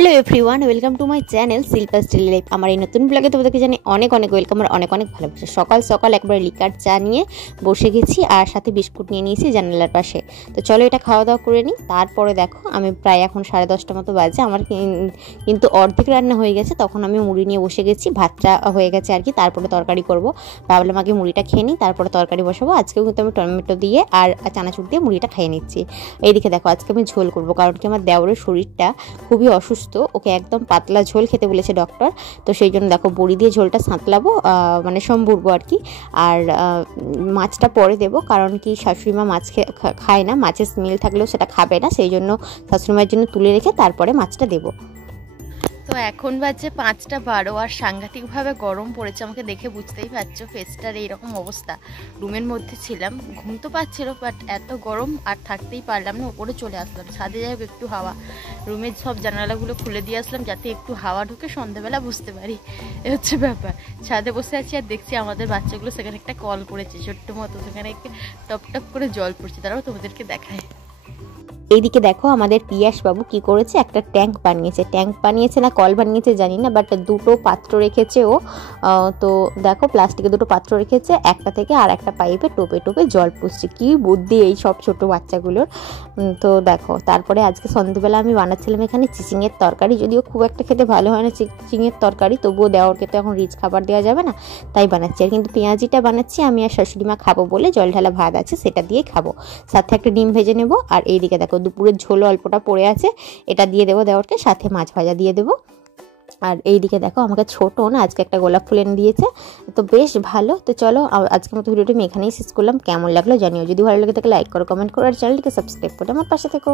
Hello everyone, welcome to my channel Shilpa's daily life. আমার এই নতুন ব্লগে তোমাদেরকে জানি অনেক অনেক ওয়েলকাম আর অনেক অনেক ভালোবাসা। সকাল সকাল একবার লিকার চা নিয়ে বসে গেছি আর সাথে বিস্কুট নিয়ে নিয়েছি জানালার পাশে। তো চলো এটা খাওয়া দাওয়া করে নিই। তারপরে দেখো আমি প্রায় এখন 10:30 মতো বাজে, আমার কিন্তু অর্ধেক রান্না হয়ে গেছে। তখন আমি মুড়ি নিয়ে বসে গেছি, ভাতটা হয়ে গেছে আর কি। তারপরে তরকারি করব, ভাবলাম আগে মুড়িটা খেয়ে নিই তারপরে তরকারি বসাবো। আজকেও কিন্তু আমি টমেটো দিয়ে আর চানাচুর দিয়ে মুড়িটা খেয়ে নিচ্ছি। এইদিকে দেখো আজকে আমি ঝোল করবো, কারণ কি আমার দেওরের শরীরটা খুবই অসুস্থ, ওকে একদম পাতলা ঝোল খেতে বলেছে ডক্টর। তো সেই জন্য দেখো বড়ি দিয়ে ঝোলটা সাঁতলাবো, মানে সম্ভুরবো আর কি। আর মাছটা পরে দেবো, কারণ কি শাশুড়িমা মাছ খায় না, মাছের স্মেল থাকলেও সেটা খাবে না, সেই জন্য শাশুড়িমার জন্য তুলে রেখে তারপরে মাছটা দেবো। তো এখন বাজে 5:12 আর সাংঘাতিকভাবে গরম পড়েছে। আমাকে দেখে বুঝতেই পারছো ফেসটার এইরকম অবস্থা। রুমের মধ্যে ছিলাম, ঘুম তো পাচ্ছিল, বাট এত গরম আর থাকতেই পারলাম না। উপরে চলে আসলাম ছাদে, যাই হোক একটু হাওয়া, রুমের সব জানালাগুলো খুলে দিয়ে আসলাম যাতে একটু হাওয়া ঢুকে সন্ধ্যাবেলা বুঝতে পারি। এ হচ্ছে ব্যাপার। ছাদে বসে আছি আর দেখছি আমাদের বাচ্চাগুলো সেখানে একটা কল করেছে ছোট্ট মতো, সেখানে টপ টপ করে জল পড়ছে। তারাও তোমাদেরকে দেখায়। এইদিকে দেখো আমাদের পিয়াস বাবু কি করেছে, একটা ট্যাঙ্ক বানিয়েছে না কল বানিয়েছে জানি না, বাট দুটো পাত্র রেখেছে ও। তো দেখো প্লাস্টিকের দুটো পাত্র রেখেছে, একটা থেকে আর একটা পাইপে টোপে টোপে জল পুষছে। কি বুদ্ধি এই সব ছোট বাচ্চাগুলোর। তো দেখো তারপরে আজকে সন্ধ্যেবেলা আমি বানাচ্ছিলাম এখানে চিচিংয়ের তরকারি, যদিও খুব একটা খেতে ভালো হয় না চিচিংয়ের তরকারি, তবুও দেওয়ারকে তো এখন রিচ খাবার দেওয়া যাবে না, তাই বানাচ্ছি। আর কিন্তু পেঁয়াজিটা বানাচ্ছি আমি আর শাশুড়িমা খাবো বলে, জল ঢালা ভাত আছে সেটা দিয়ে খাবো, সাথে একটা ডিম ভেজে নেবো। আর এইদিকে দেখো দুপুরের ঝোল অল্পটা পড়ে আছে, এটা দিয়ে দেবো দেওয়ারকে, সাথে মাছ ভাজা দিয়ে দেবো। আর এইদিকে দেখো আমাকে ছোট না আজকে একটা গোলাপ ফুল এনে দিয়েছে, তো বেশ ভালো। তো চলো আজকের মতো ভিডিওটি আমি এখানেই শেষ করলাম। কেমন লাগলো জানিও, যদি ভালো লাগে তাহলে লাইক করো, কমেন্ট করো আর চ্যানেলটিকে সাবস্ক্রাইব করো, আমার পাশে থেকো।